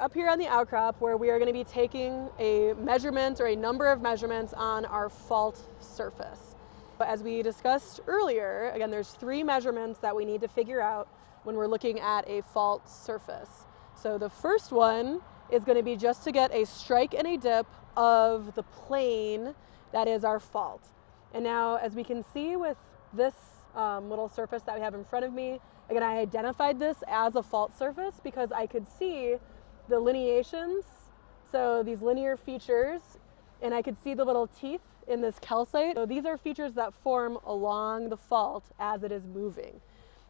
up here on the outcrop where we are going to be taking a measurement or a number of measurements on our fault surface. But as we discussed earlier, again, there's 3 measurements that we need to figure out when we're looking at a fault surface. So the first one is going to be just to get a strike and a dip of the plane that is our fault. And now, as we can see with this little surface that we have in front of me, again, I identified this as a fault surface because I could see the lineations, so these linear features, and I could see the little teeth in this calcite. So these are features that form along the fault as it is moving.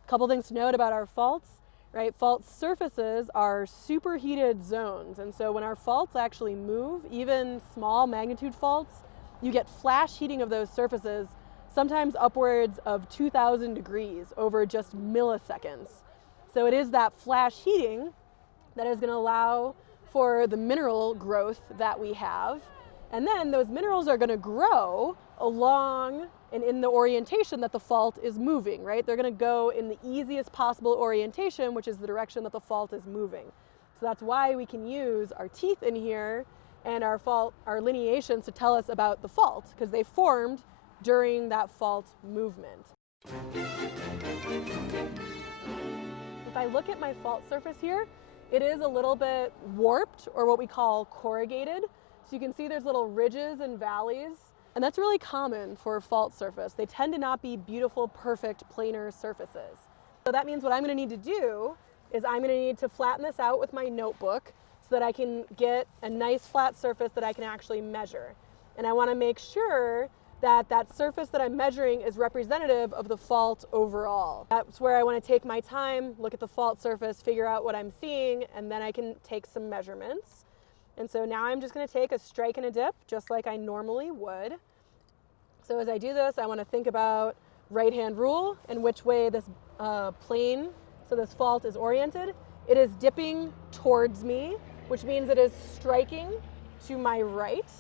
A couple things to note about our faults, right? Fault surfaces are superheated zones, and so when our faults actually move, even small magnitude faults, you get flash heating of those surfaces, sometimes upwards of 2,000 degrees over just milliseconds. So it is that flash heating that is going to allow for the mineral growth that we have. And then those minerals are going to grow along and in the orientation that the fault is moving, right? They're going to go in the easiest possible orientation, which is the direction that the fault is moving. So that's why we can use our teeth in here and our lineations to tell us about the fault, because they formed during that fault movement. If I look at my fault surface here, it is a little bit warped, or what we call corrugated. So you can see there's little ridges and valleys, and that's really common for a fault surface. They tend to not be beautiful, perfect, planar surfaces. So that means what I'm going to need to do is I'm going to need to flatten this out with my notebook so that I can get a nice flat surface that I can actually measure. And I want to make sure that that surface that I'm measuring is representative of the fault overall. That's where I want to take my time, look at the fault surface, figure out what I'm seeing, and then I can take some measurements. And so now I'm just going to take a strike and a dip, just like I normally would. So as I do this, I want to think about right-hand rule and which way this plane, so this fault is oriented. It is dipping towards me, which means it is striking to my right.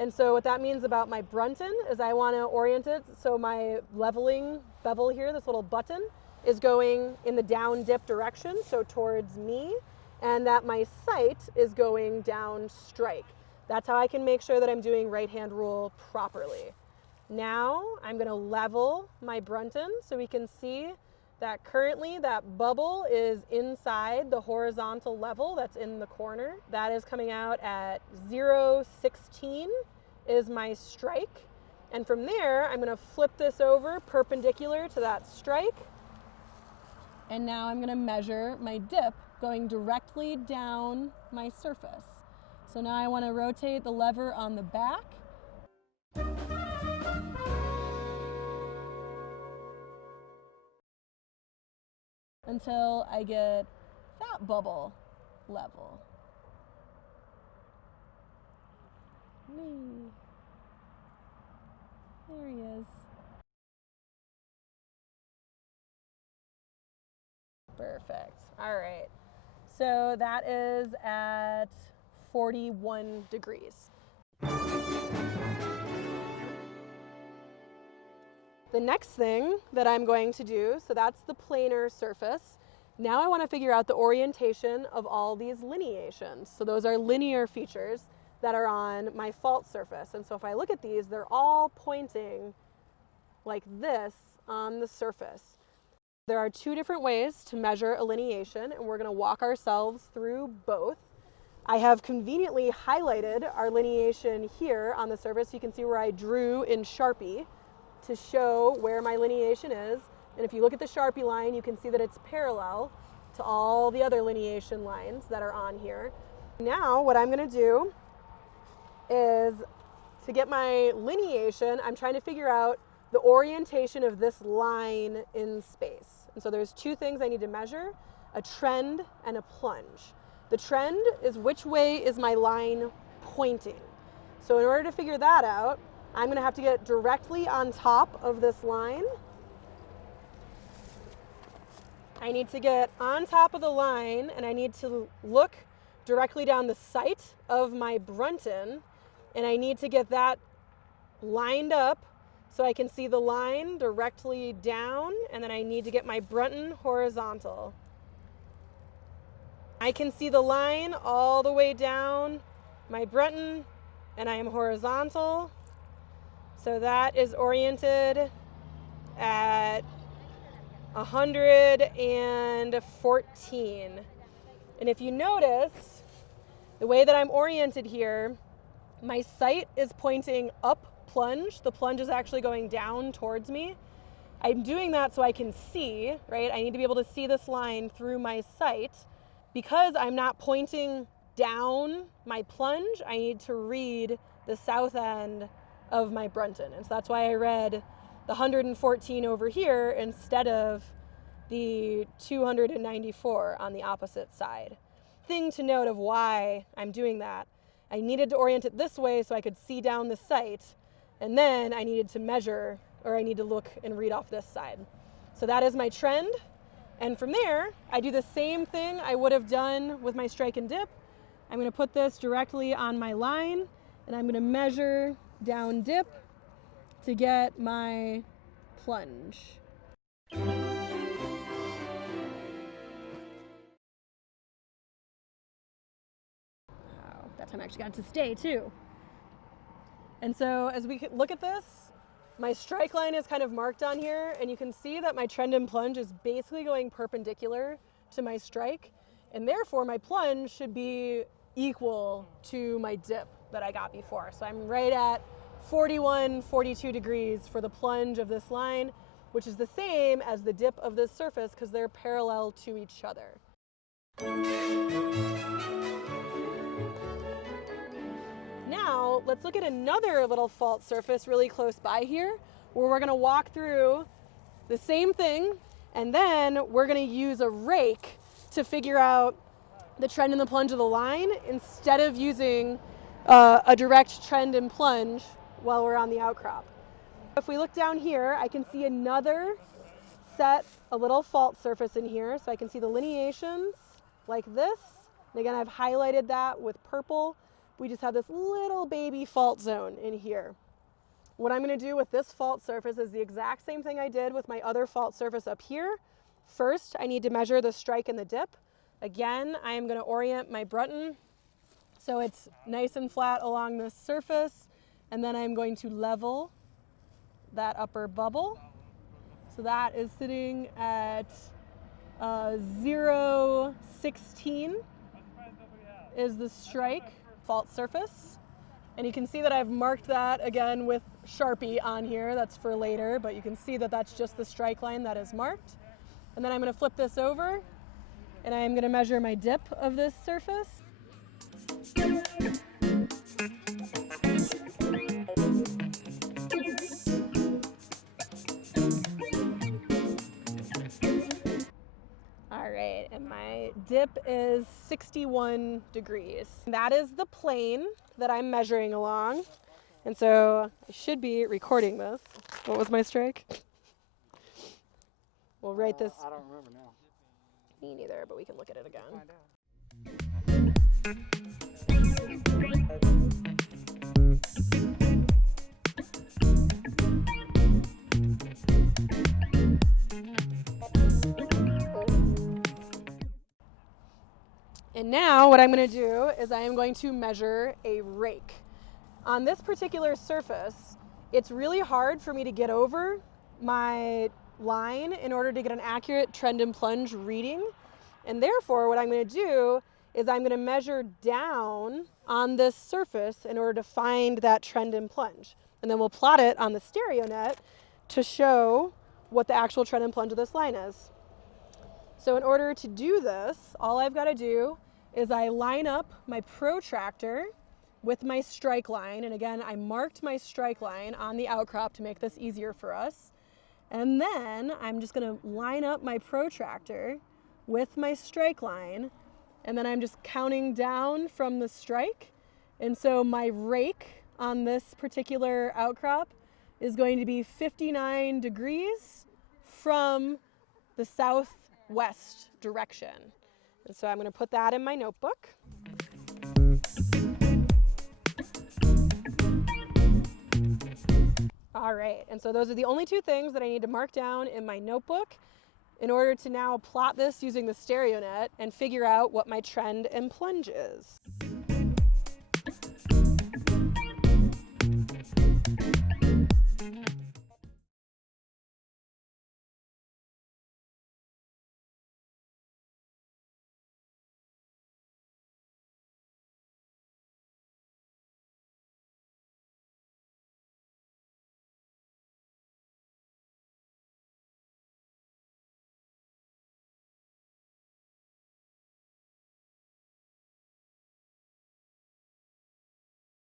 And so what that means about my Brunton is I want to orient it so my leveling bevel here, this little button, is going in the down dip direction, so towards me, and that my sight is going down strike. That's how I can make sure that I'm doing right-hand rule properly. Now I'm going to level my Brunton so we can see that currently that bubble is inside the horizontal level that's in the corner. That is coming out at 0.16 is my strike. And from there, I'm going to flip this over perpendicular to that strike. And now I'm going to measure my dip going directly down my surface. So now I want to rotate the lever on the back. Until I get that bubble level. There he is. Perfect. All right. So that is at 41 degrees. The next thing that I'm going to do, so that's the planar surface. Now I want to figure out the orientation of all these lineations. So those are linear features that are on my fault surface. And so if I look at these, they're all pointing like this on the surface. There are 2 different ways to measure a lineation, and we're going to walk ourselves through both. I have conveniently highlighted our lineation here on the surface. You can see where I drew in Sharpie to show where my lineation is. And if you look at the Sharpie line, you can see that it's parallel to all the other lineation lines that are on here. Now what I'm going to do is, to get my lineation, I'm trying to figure out the orientation of this line in space. And so there's 2 things I need to measure, a trend and a plunge. The trend is which way is my line pointing. So in order to figure that out, I'm going to have to get directly on top of this line. I need to get on top of the line, and I need to look directly down the sight of my Brunton, and I need to get that lined up so I can see the line directly down, and then I need to get my Brunton horizontal. I can see the line all the way down my Brunton, and I am horizontal. So that is oriented at 114. And if you notice, the way that I'm oriented here, my sight is pointing up plunge. The plunge is actually going down towards me. I'm doing that so I can see, right? I need to be able to see this line through my sight. Because I'm not pointing down my plunge, I need to read the south end of my Brunton. And so that's why I read the 114 over here instead of the 294 on the opposite side. Thing to note of why I'm doing that, I needed to orient it this way so I could see down the sight, and then I needed to measure, or I need to look and read off this side. So that is my trend. And from there, I do the same thing I would have done with my strike and dip. I'm going to put this directly on my line, and I'm going to measure down dip to get my plunge. Wow, that time I actually got to stay too. And so as we look at this, my strike line is kind of marked on here, and you can see that my trend and plunge is basically going perpendicular to my strike, and therefore my plunge should be equal to my dip that I got before. So I'm right at 41, 42 degrees for the plunge of this line, which is the same as the dip of this surface because they're parallel to each other. Now, let's look at another little fault surface really close by here, where we're going to walk through the same thing, and then we're going to use a rake to figure out the trend and the plunge of the line instead of using a direct trend and plunge while we're on the outcrop. If we look down here, I can see another set, a little fault surface in here, so I can see the lineations like this. And again, I've highlighted that with purple. We just have this little baby fault zone in here. What I'm going to do with this fault surface is the exact same thing I did with my other fault surface up here. First, I need to measure the strike and the dip. Again, I am going to orient my Brunton so it's nice and flat along this surface, and then I'm going to level that upper bubble. So that is sitting at 0.16 is the strike fault surface. And you can see that I've marked that again with Sharpie on here. That's for later, but you can see that that's just the strike line that is marked. And then I'm going to flip this over, and I'm going to measure my dip of this surface. All right, and my dip is 61 degrees. That is the plane that I'm measuring along. And so I should be recording this. What was my strike? We'll write this. I don't remember now. Me neither, but we can look at it again. And now what I'm going to do is I am going to measure a rake. On this particular surface, it's really hard for me to get over my line in order to get an accurate trend and plunge reading. And therefore, what I'm going to do is I'm going to measure down on this surface in order to find that trend and plunge. And then we'll plot it on the stereo net to show what the actual trend and plunge of this line is. So in order to do this, all I've got to do is I line up my protractor with my strike line. And again, I marked my strike line on the outcrop to make this easier for us. And then I'm just going to line up my protractor with my strike line. And then I'm just counting down from the strike. And so my rake on this particular outcrop is going to be 59 degrees from the southwest direction. And so I'm going to put that in my notebook. All right, and so those are the only two things that I need to mark down in my notebook. in order to now plot this using the stereo net and figure out what my trend and plunge is.